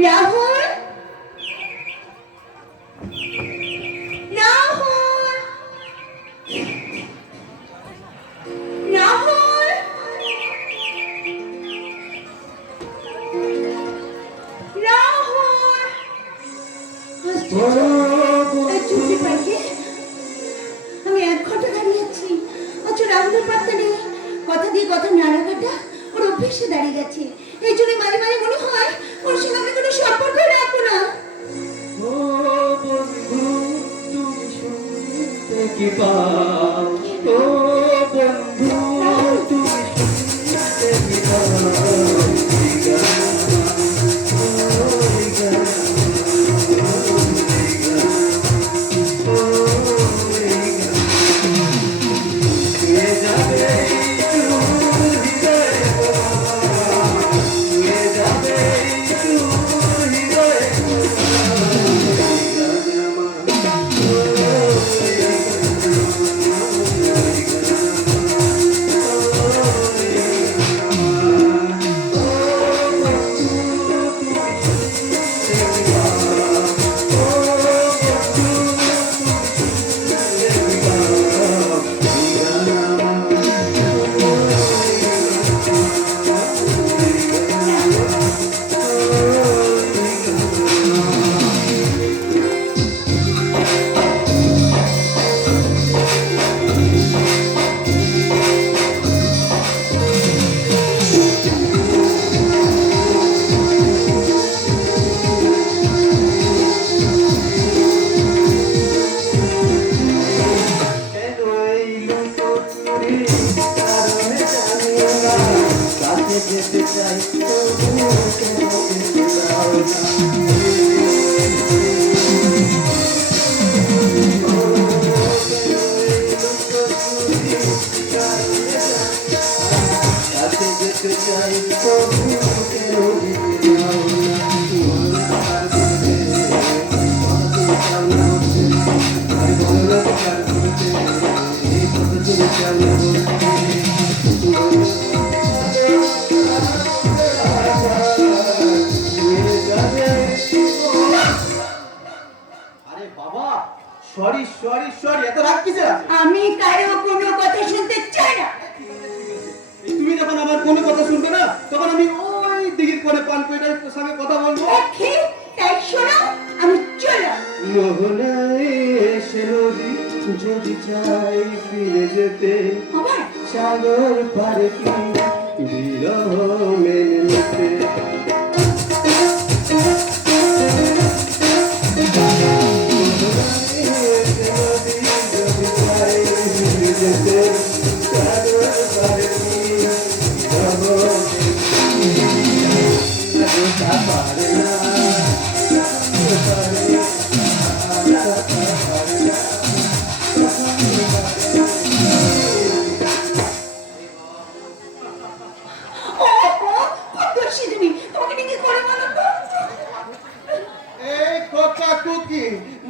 রাহুল, রাহুল, রাহুল, রাহুল। চুপটি পাখি, আমি 1 ঘন্টা দাঁড়িয়ে আছি। আচ্ছা, রাহুলের পাত্তা নেই। কথা দিয়ে কথা নাড়া কাটা ওর অভ্যেসে দাঁড়িয়ে গেছে। এই জন্য মাঝে মাঝে মনে হয় ওর সঙ্গে আমি কোনো সম্পর্ক রাখবো না। ও বন্ধু, তুমি শুনতে কি পাও? ও বন্ধু, তুমি শুনতে কি পাও? যেতে চাই যেতে চাই সরি সরি সরি, এত রাগ কিসের আছে? আমি কারো কোনো কথা শুনতে চাই না। তুমি যখন আমার কোনো কথা শুনবে না, তখন আমি ওই দিঘির করে পান পেটার সঙ্গে কথা বলবো। ওকে, তাই শোনো, আমি চলো। মোহনায় এসে নদী যদি চাই ফিরে যেতে, আবার সাগর পারে কি বিরহ মেনে নিতে।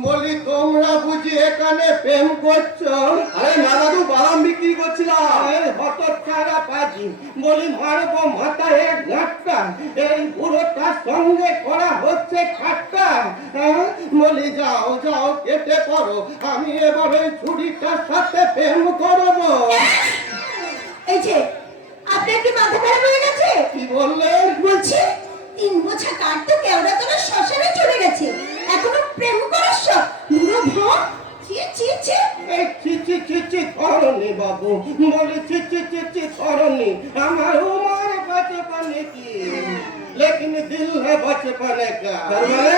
বলি তোমরা বুঝি এখানে প্রেম করছো? আরে না দাদু, বাদাম বিক্রি করছিলাম। হতচ্ছাড়া পাজি, বলি মারবো মাথায় এক ঝাঁটকা। এই বুড়োটার সঙ্গে করা হচ্ছে ঠাট্টা। বলি যাও যাও কেটে পড়ো, আমি এবার ওই ছুরিটার সাথে প্রেম করবো। এই যে, আপনার কি মাথা খারাপ হয়ে গেছে? কি বললেন? বলছি 3 বোঝা কাঠ তো কেওড়া তোরা শ্মশানে চলে গেছে, এখনো প্রেম করার শখ? মুড়ো ভাব, ছি ছি ছি। এই ছি ছি ছি ছি করনি বাবু, বলে ছি ছি ছি ছি করনি। আমার উমর बचपन की लेकिन दिल है बचपन का। তার মানে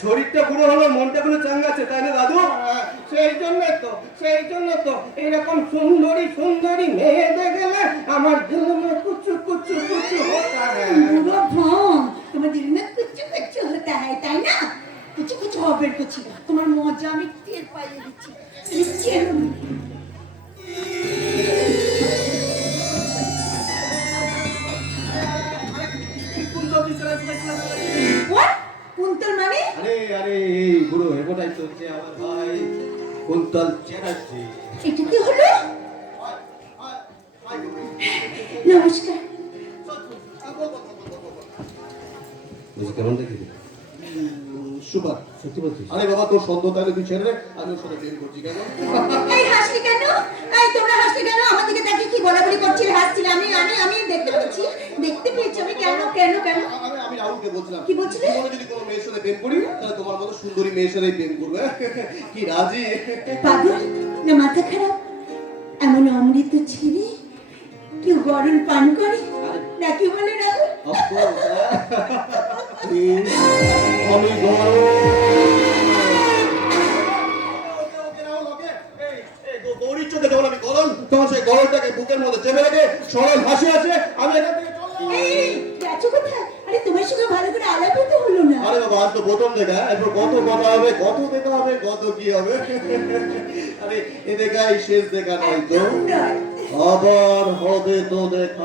শরীরটা বুড়ো হলো, মনটা কোনো চাঙ্গা আছে, তাই না দাদু? সেই জন্য তো এরকম সুন্দরী সুন্দরী মেয়ে দেখলে আমার দিল মে কুচু কুচু কুচু होता है। মুড়ো ভাব, তোমার দিল মে কুচু কুচু होता है, তাই না? কুচু কুচু হবে কুচু, তোমার মজা আমি টের পাইয়ে দিচ্ছি। তুমি চেনো কুন্তল মানে? আরে আরে, এই বুড়ো হেবোটাই চলছে আমার ভাই কুন্তল চ্যাটার্জি। এটা কি হলো? নমস্কার। কেমন দেখি? সুপার। সত্যি বলছিস? আরে বাবা, তোর সন্দেহ তাহলে তুই ছেড়ে দে, আমি ওর সাথে প্রেম করছি কেন? এই হাসলি কেন? এই তোমরা হাসলি কেন? আমার দিকে তাকিয়ে কি বলাবলি করছিলে? হাসছিলে? আমি দেখতে পেয়েছি। দেখতে পেয়েছি আমি। কেন? আমি রাহুলকে বলছিলাম, কি বলছিলে? জীবনে যদি কোনো মেয়ের সাথে প্রেম করি তাহলে তোমার মতো সুন্দরী মেয়ের সাথেই প্রেম করবে। কি রাজি? পাগল না মাথা খারাপ? এমন অমৃত ছেড়ে কেউ গরম পান করে নাকি বলে রাহুল? অফকোর্স, আমি গরম। গৌরীর চোখে যখন আমি গরম, তখন সেই গরমটাকে বুকের মধ্যে চেপে রেখে সরল হাসি আছে, আমি এখান থেকে চললাম। এই গেছো কোথায়? আরে তোমার সঙ্গে ভালো করে আলাপই তো হলো না। আরে বাবা, আজ তো প্রথম দেখা, এরপর কত কথা হবে, কত দেখা হবে, কত কি হবে। আরে এ দেখাই শেষ দেখা নয় তো, নয়। আবার হবে তো দেখা।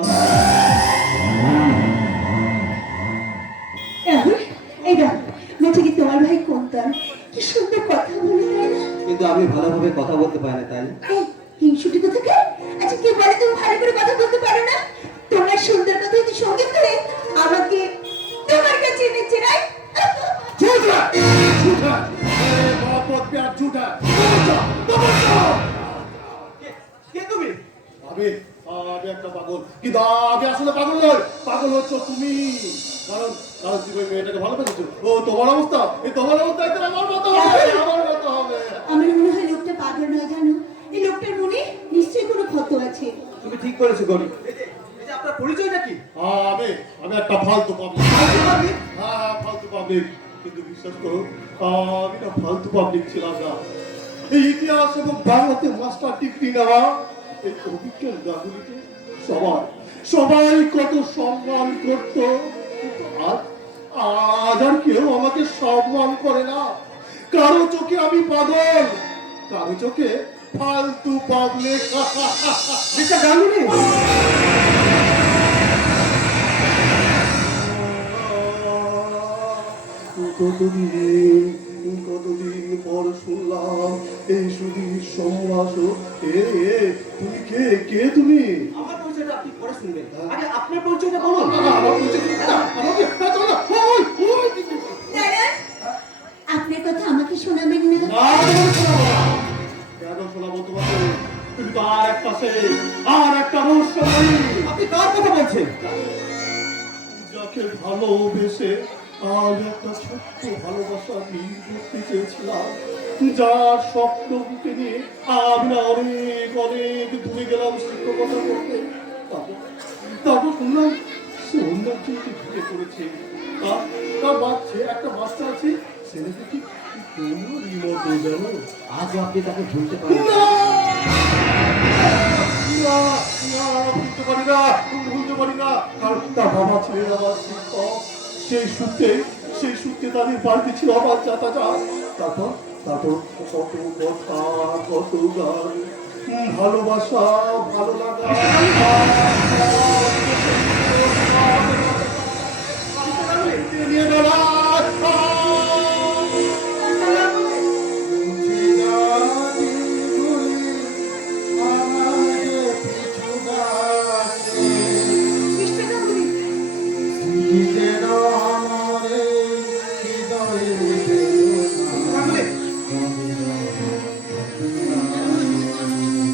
রাহুল, এই রাহুল, বলছি কি তোমার ভাই কোনতান কি সুন্দর কথা বলে, তাই না? কিন্তু আমি ভালোভাবে কথা বলতে পারি না, তাই এই হিংসুটি কোথাকে? আচ্ছা কে বলে তুমি ভালো করে কথা বলতে পারো না? তোমার সুন্দর কথা যদি সঙ্গীত করে আমাকে তোমার কাছে এনেছে, রাই? झूठा झूठा अरे बहुत प्यार झूठा কে তুমি? আমি আমি একটা পাগল, কিন্তু আমি আসলে পাগল নয়, পাগল হচ্ছ তুমি। কারণ কারণ তুমি ওই মেয়েটাকে ভালোবেসেছো। ও তোমার অবস্থা, এই তোমার অবস্থা একদিন আমার মতো হবে, আমার মতো হবে। আমার মনে হয় লোকটা পাগল নয়, জানো? এই লোকটার মনে নিশ্চয়ই কোনো ক্ষত আছে। তুমি ঠিক করেছো গৌরী। এই যে আপনার পরিচয়টা কি? আমি আমি একটা ফালতু পাবলিক। ফালতু পাবলিক? হ্যাঁ, ফালতু পাবলিক। কিন্তু বিশ্বাস করো, আমি না ফালতু পাবলিক ছিলাম না। এই ইতিহাস এবং বাংলাতে মাস্টার ডিগ্রি নেওয়া এই অভিজ্ঞান গাগুলিকে সবাই সবাই কত সম্মান করতো, কিন্তু আজ আজ আর কেউ আমাকে সম্মান করে না। কারো চোখে আমি পাগল, কারো চোখে ফালতু পাবলিক। মিস্টার গাঙ্গুলি, কতদিন পর শুনলাম এই সুধীর সম্ভাষ। তুমি কে? কে তুমি? আমার পরিচয়টা আপনি পরে শুনবেন। আগে আপনার পরিচয়টা বলুন। আমার পরিচয় কি? আমাকে চলো না। দাঁড়ান, আপনার কথা আমাকে শোনাবেন না? কেন শোনাবো তোমাকে? তুমি তো আর একটা সে, আর একটা রহস্যময়ী। আপনি কার কথা বলছেন? যাকে ভালোবেসে আমি একটা ছোট্ট ভালোবাসার বীজ করতে চেয়েছিলাম, যার স্বপ্ন বুকে নিয়ে আমি না অনেক অনেক দূরে গেলাম শিক্ষকতা করতে। তারপর শুনলাম সে অন্য একজনকে বিয়ে করেছে। তার বাচ্চা একটা বাচ্চা আছে, ছেলেকে কি তোমারই মতো জানো? আজও আপনি তাকে ভুলতে পারেন না। ভুলতে পারি না, কারণ তার বাবা ছিলেন আমার শিক্ষক। সেই সূত্রে তাদের বাড়িতে ছিল আমার যাতায়াত। তারপর তারপর কত কথা, কত গান, ভালোবাসা, ভালো লাগা। নিয়ে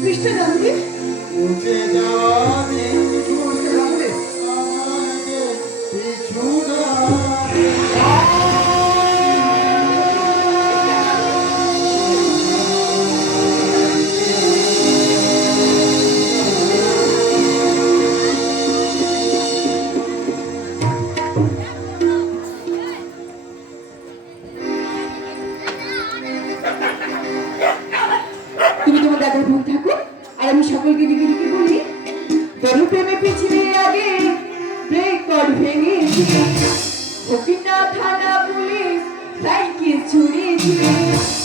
মিস্টার গাঙ্গুলি, মিস্টার গাঙ্গুলি, তুমি তোমার দাদার ভুল থাকো, আর আমি সকলকে দিকে দিকে বলি তোর প্রেমে পিছলে আগে ব্রেক কর ভেঙেছি, গোপীনা থানা পুলিশ সাইকেল ছুড়েছি,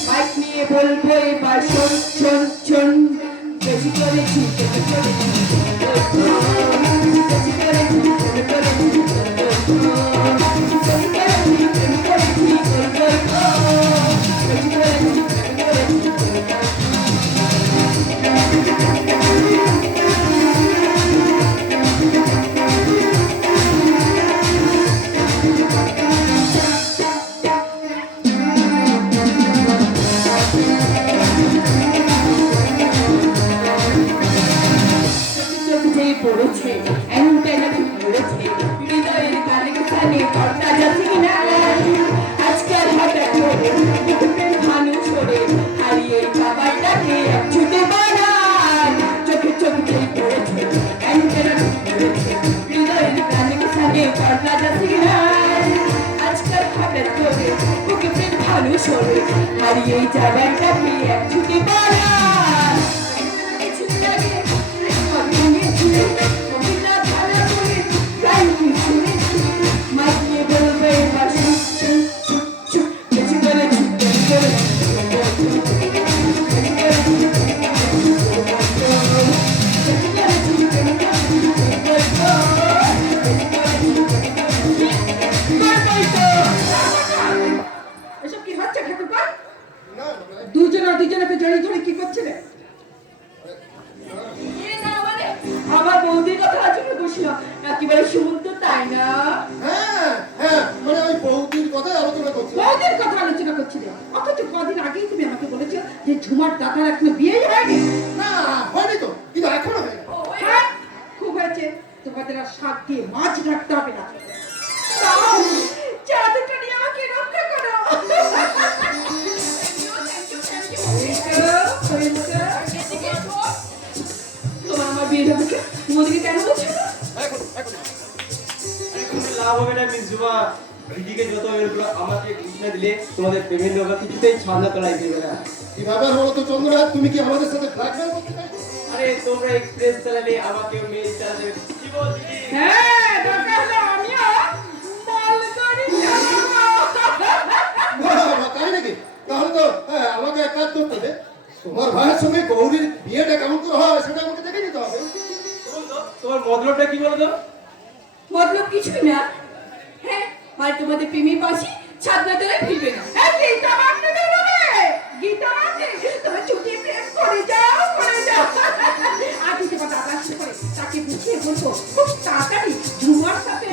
মাইক নিয়ে বলবো এবার শোন শোন শোন, বেশি করেছি বেশি করেছি বেশি করেছি বেশি কর্তা যাচ্ছি না আজকাল হঠাৎ করে বুকের মানুষ করে হারিয়ে বাবাটাকে এক ছুটে বাড়ায় চোখে চোখে পড়েছে অ্যান্টেনা পড়েছে হৃদয়ের প্রাণের সাথে কর্তা যাচ্ছি না আজকাল হঠাৎ করে বুকের মানুষ করে হারিয়ে যাবাটাকে এক ছুটে বাড়ায় এসব কি হচ্ছে ঠাকুরপা? দুজনাকে জড়িয়ে ধরে কি করছিলে? আমার বৌদির কথা আজকে বসি না একেবারে সুমন্ত তাই না? মানে ওই বৌদির কথাই আলোচনা করছি। বৌদির কথা আলোচনা করছিলে অথচ কদিন আগেই তুমি আমাকে বলেছো যে ঝুমার দাদার এখনো বিয়েই হয়নি। না হয়নি তো, কিন্তু এখনো হয়নি। হ্যাঁ খুব হয়েছে, তোমাদের আর শাক দিয়ে মাছ রাখতে হবে না। দাও, চাদরটা নিয়ে আমাকে রক্ষা করো। তোমার আমার বিয়ে হবে মোদিকে কেন বলছো না? লাভ হবে না মিস জুমা, দিদিকে যত এগুলো আমাকে ঘোষণা দিলে তোমাদের পেমেন্ট হবে কিছুতেই ছাড়না তোলাই দেবে না। কিভাবে হলো তো চন্দ্রা, তুমি কি আমাদের সাথে ব্ল্যাকমেল করতে চাইছো? আরে তোমরা এক্সপ্রেস চালালে আমাকেও মেল চালাতে কি বল দিদি? হ্যাঁ দরকার হলে আমিও মালগাড়ি চালাবো। তাই নাকি? তাহলে তো আমাকে এক কাজ করতে হবে, তোমার ভাইয়ের সঙ্গে গৌরীর বিয়েটা কেমন করে হয় সেটা আমাকে দেখে নিতে হবে। তোমার মতলবটা কি বলো তো? মতলব কিছুই না। হ্যাঁ আর তোমাদের প্রেমের পাশে ছাদনা তলে ফিরবে না। হ্যাঁ গীতা মানতে দেবে, গীতা মানতে তোমার চুটি প্রেম করে যাও আর দিতে পারো আবার করে তাকে বুঝিয়ে বলবো খুব তাড়াতাড়ি ঝুমার সাথে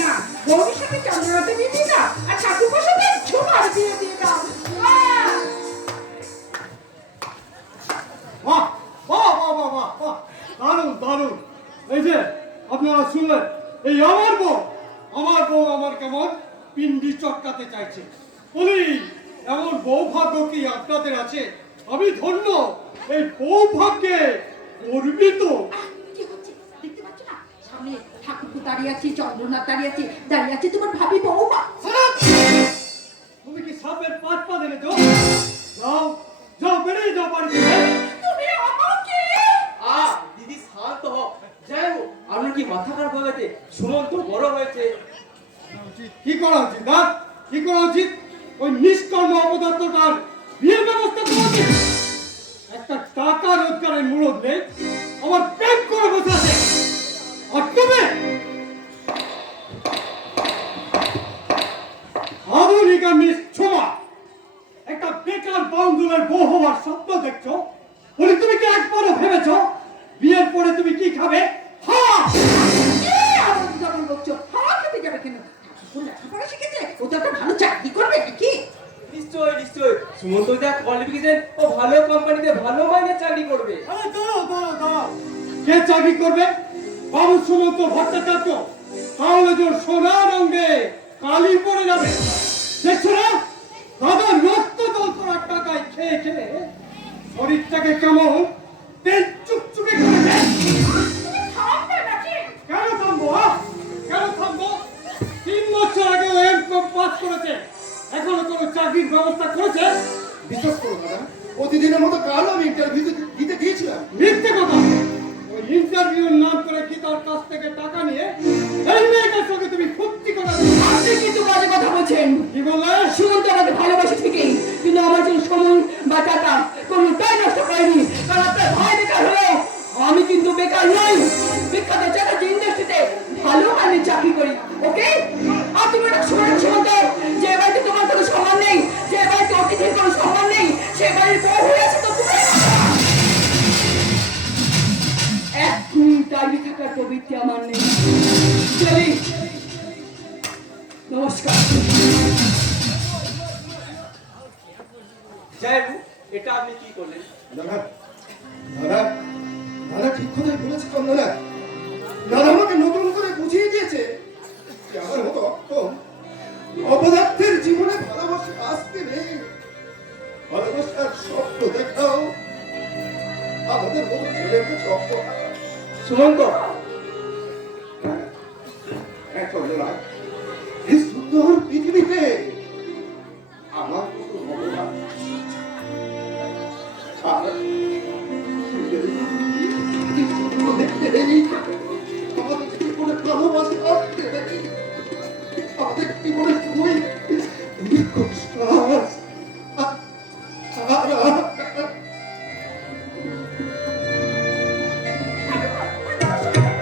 না গৌরীর সাথে চন্দ্রনাথে দিয়ে দিই না আর ঠাকুরের সাথে ঝুমার দিয়ে দিয়ে দাও। বাহ বাহ বাহ বাহ বাহ বাহ, দারুণ দারুণ। এই যে আপনারা শুনলেন, এই আমার বউ আমার কেমন পিন্ডি চটকাতে চাইছে। বলি এমন বৌভাগ্য কি আপনাদের আছে? আমি ধন্য, এই বৌভাগ্যে গর্বিত। কি হচ্ছে দেখতে পাচ্ছ না? সামনে ঠাকুর দাঁড়িয়ে আছে, চন্দ্রনাথ দাঁড়িয়ে আছে তোমার ভাবি বৌমা। তুমি কি সাপের পাত পা দিলে তো? যাও যাও, বেরিয়ে যাও বাড়ি থেকে। তুমি আমাকে দিদি শান্ত হও। যাই হোক, আপনার কি মাথা খারাপ হয়ে গেছে? সুমন্ত বড় হয়েছে। কি করা উচিত? না কি করা উচিত? ওই নিষ্কর্ম অপদার্থটার বিয়ের ব্যবস্থা করা উচিত। একটা টাকা রোজগারের মূলদ নেই, আমার প্রেম করে বসে আছে। আর তুমি আধুনিকা মিস ছোমা একটা বেকার বাউন্ডুলের বউ হওয়ার স্বপ্ন দেখছো? বলি তুমি কি একবারও ভেবেছো বিয়ের পরে তুমি কি খাবে? হ্যাঁ যেমন বলছো হাওয়া খেতে যাবে কেন? ঠাকুর লেখাপড়া শিখেছে, ও তো একটা ভালো চাকরি করবে নাকি? নিশ্চয় নিশ্চয়, সুমন্ত যা কোয়ালিফিকেশন, ও ভালো কোম্পানিতে ভালো মাইনে চাকরি করবে। আরে দাঁড়াও দাঁড়াও দাঁড়াও, কে চাকরি করবে? বাবু সুমন্ত ভট্টাচার্য। তাহলে তোর সোনার অঙ্গে কালি পড়ে যাবে। দেখছো না দাদার রক্ত দল করার টাকায় খেয়ে খেয়ে শরীরটাকে কেমন তেল চুকচুকে করেছে। থামবে নাকি? কেন থামবো? কেন থামবো? 3 বছর আগে ও এমকম পাস করেছে, এখনো কোনো চাকরির ব্যবস্থা করেছে? বিশ্বাস করো দাদা, প্রতিদিনের মতো কাল আমি ইন্টারভিউ দিতে গিয়েছিলাম। মিথ্যে কথা। ওই ইন্টারভিউর নাম করে কি তার কাছ থেকে টাকা নিয়ে এই মেয়েটার সঙ্গে তুমি ফুর্তি করা? আপনি কিন্তু বাজে কথা বলছেন। কি বললে? সুমন্ত আমাকে ভালোবাসে ঠিকই, কিন্তু আমার যে সময় বা টাকা কোনোটাই নষ্ট করেনি। কারণ আপনার ভাই বেকার হলো, আমি কিন্তু বেকার নই। বিখ্যাত চ্যাটার্জি ইন্ডাস্ট্রিতে ভালো মানের চাকরি করি। ওকে? আর তুমি এটা শুনে সুমন্ত, যে বাড়িতে তোমার কোনো সম্মান নেই, যে বাড়িতে অতিথির কোনো সম্মান নেই, সে বাড়ির বউ হয়ে আছে তো তুমি। এক মিনিট দাঁড়িয়ে থাকার প্রবৃত্তি আমার নেই। চলি, নমস্কার। যাই হোক, এটা আপনি কি করলেন? দাদা দাদা দাদা ঠিক কথাই বলেছে চন্দনা। দাদা আমাকে নতুন করে বুঝিয়ে দিয়েছে যে আমার মতো অক্ষম সুমন্ত, হ্যাঁ চন্দ্রনাথ, এই সুন্দর পৃথিবীতে আমার মতো ভগবান আর আমাদের জীবনে ভালোবাসা আমাদের জীবনে তুই দীর্ঘশ্বাস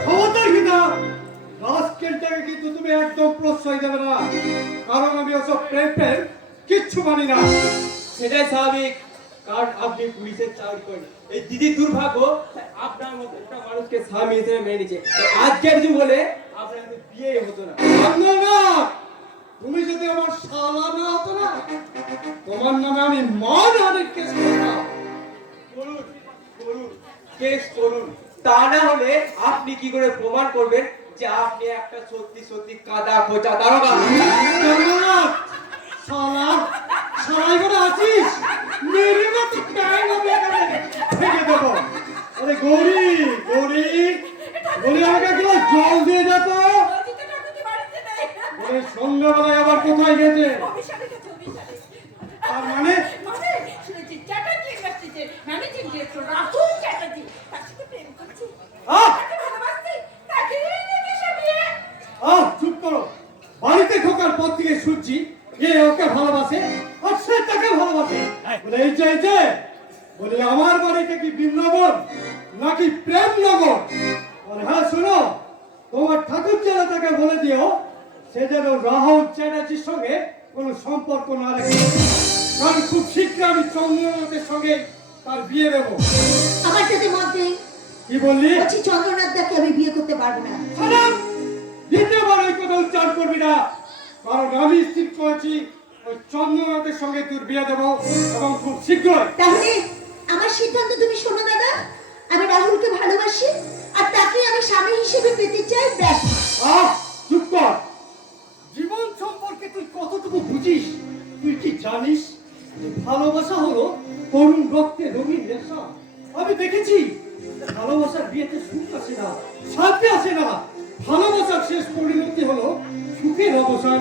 খবরদার গীতা, রাস্কেলটাকে কিন্তু তুমি একদম প্রশ্রয় দেবে না, কারণ আমি ওসব প্রেম কিচ্ছু মানি না। সেটাই স্বাভাবিক, কারণ আপনি পুলিশের চাকরি করেন। এই দিদি দুর্ভাগ্য তাই আপনার মতো একটা মানুষকে স্বামী হিসেবে মেনে নিয়েছে। আজকের যুগ বলে আপনার কিন্তু বিয়ে হতো না। না, তুমি যদি আমার শালা না হতো না, তোমার নামে আমি মানহানির কেস করতাম। করুন করুন, কেস করুন, তা না হলে আপনি কি করে প্রমাণ করবেন যে আপনি একটা সত্যি সত্যি কাদা খোঁচা দারোগা? জগন্নাথ, শালা শালাই করে আছিস, মেরে না তো টাইম হবে এখানে থেকে দেবো। আরে গৌরী, গৌরী, গৌরী, আমাকে একটু জল দিয়ে দে তো। বলে সন্ধ্যাবেলায় আবার কোথায় গেছে? তার মানে আহ! চুপ করো। বাড়িতে ঢোকার পর থেকে শুনছি এ ওকে ভালোবাসে আর সে তাকে ভালোবাসে। বলে এই যে বলে আমার বাড়িতে কি বৃন্দাবন নাকি প্রেমনগর? আর হ্যাঁ শোনো, তোমার ঠাকুর জেলা তাকে বলে দিও সে যেন রাহুল চ্যাটার্জির সঙ্গে কোনো সম্পর্ক না রাখে, কারণ খুব শীঘ্র আমি চন্দ্রনাথের সঙ্গে তার বিয়ে দেবো। আমার যদি মত নেই, কি বললি? বলছি চন্দ্রনাথ দাকে আমি বিয়ে করতে পারবো না। সালাম, দ্বিতীয়বার ওই কথা উচ্চারণ করবি না, কারণ আমি স্থির করেছি ওই চন্দ্রনাথের সঙ্গে তোর বিয়ে দেবো এবং খুব শীঘ্রই। তাহলে আমার সিদ্ধান্ত তুমি শোনো দাদা, আমি রাহুলকে ভালোবাসি আর তাকে আমি স্বামী হিসেবে পেতে চাই, ব্যাস। চুপ কর। জীবন সম্পর্কে তুই কতটুকু বুঝিস? তুই কি জানিস যে ভালোবাসা হলো তরুণ রক্তে রঙিন নেশা? আমি দেখেছি ভালোবাসার বিয়েতে সুখ আসে না, শান্তি আসে না। ভালোবাসার শেষ পরিণতি হলো সুখের অবসান,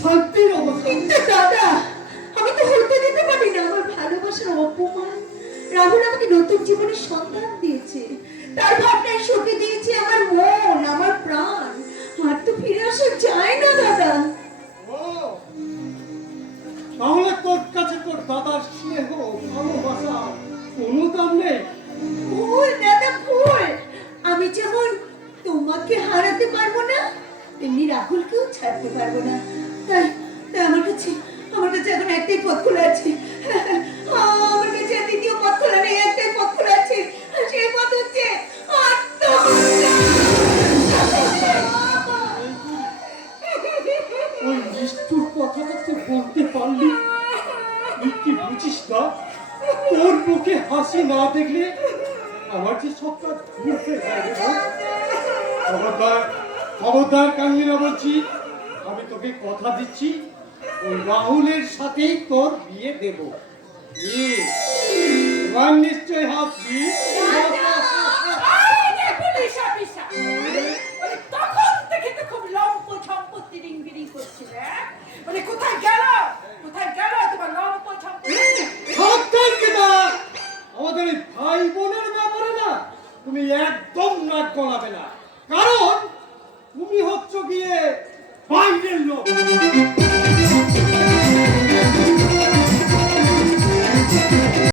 শান্তির অবসান। কিন্তু দাদা, আমি তো হতে দিতে পারি না আমার ভালোবাসার অপমান। রাহুল আমাকে নতুন জীবনের সন্ধান দিয়েছে, তার ভাবনায় সুখে দিয়েছে আমার মন, আমার প্রাণ। আর তো ফিরে আসা যায় না দাদা। ও, তাহলে তোর কাছে তোর দাদার স্নেহ ভালোবাসা কোনো দাম নেই? ভুল দাদা, ভুল। আমি যেমন তোমাকে হারাতে পারবো না, তেমনি রাহুলকেও ছাড়তে পারবো না। তাই তাই আমার কাছে এখন একটাই পথ খোলা আছে। আমার কাছে আর দ্বিতীয় পথ খোলা নেই, একটাই পথ খোলা আছে। সেই পথ হচ্ছে আত্মহত্যা। ওই নিষ্ঠুর কথাটা তুই বলতে পারলি? তুই কি বুঝিস না, তোর মুখে হাসি না দেখলে আমার যে সব কাজ ভুল হয়ে যায় রে ভাই। খবরদার, খবরদার কাঙ্গিনা বলছি, আমি তোকে কথা দিচ্ছি ওই রাহুলের সাথেই তোর বিয়ে দেব। এবার নিশ্চয় হাসবি।